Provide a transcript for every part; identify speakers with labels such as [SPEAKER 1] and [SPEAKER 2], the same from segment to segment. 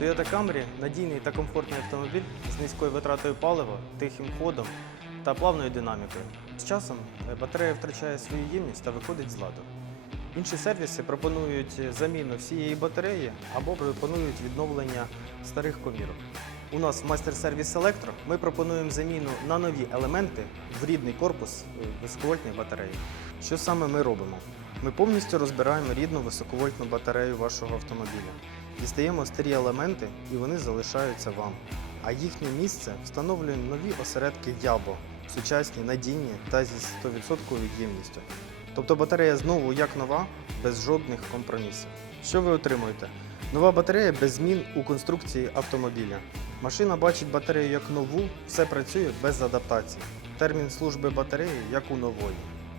[SPEAKER 1] Toyota Camry надійний та комфортний автомобіль з низькою витратою палива, тихим ходом та плавною динамікою. З часом е, батарея втрачає свою ємність та виходить з ладу. Інші сервіси пропонують заміну всієї батареї або пропонують відновлення старих комірок. У нас в майстер-сервіс Електро ми пропонуємо заміну на нові елементи в рідний корпус е, високовольтної батареї. Що саме ми робимо? Ми повністю розбираємо рідну високовольтну батарею вашого автомобіля. Дістаємо старі елементи і вони залишаються вам. А їхнє місце встановлюємо нові осередки Ябо, сучасні, надійні та зі 100% ємністю. Тобто батарея знову як нова, без жодних компромісів. Що ви отримуєте? Нова батарея без змін у конструкції автомобіля. Машина бачить батарею як нову, все працює без адаптації. Термін служби батареї як у нової.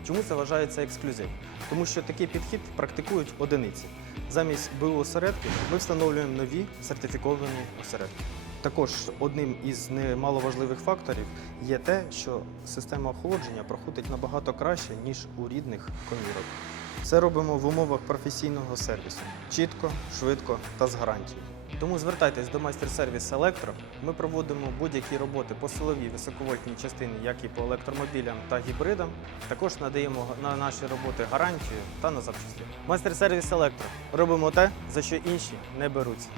[SPEAKER 1] Чому це вважається ексклюзив? Тому що такий підхід практикують одиниці. Замість БУ осередків ми встановлюємо нові сертифіковані осередки. Також одним із немаловажливих факторів є те, що система охолодження проходить набагато краще, ніж у рідних комірок. Це робимо в умовах професійного сервісу чітко, швидко та з гарантією. Тому звертайтесь до майстер-сервіс Електро. Ми проводимо будь-які роботи по силовій високовольтній частині, як і по електромобілям та гібридам. Також надаємо на наші роботи гарантію та на запчасті. Майстер-сервіс Електро. Робимо те, за що інші не беруться.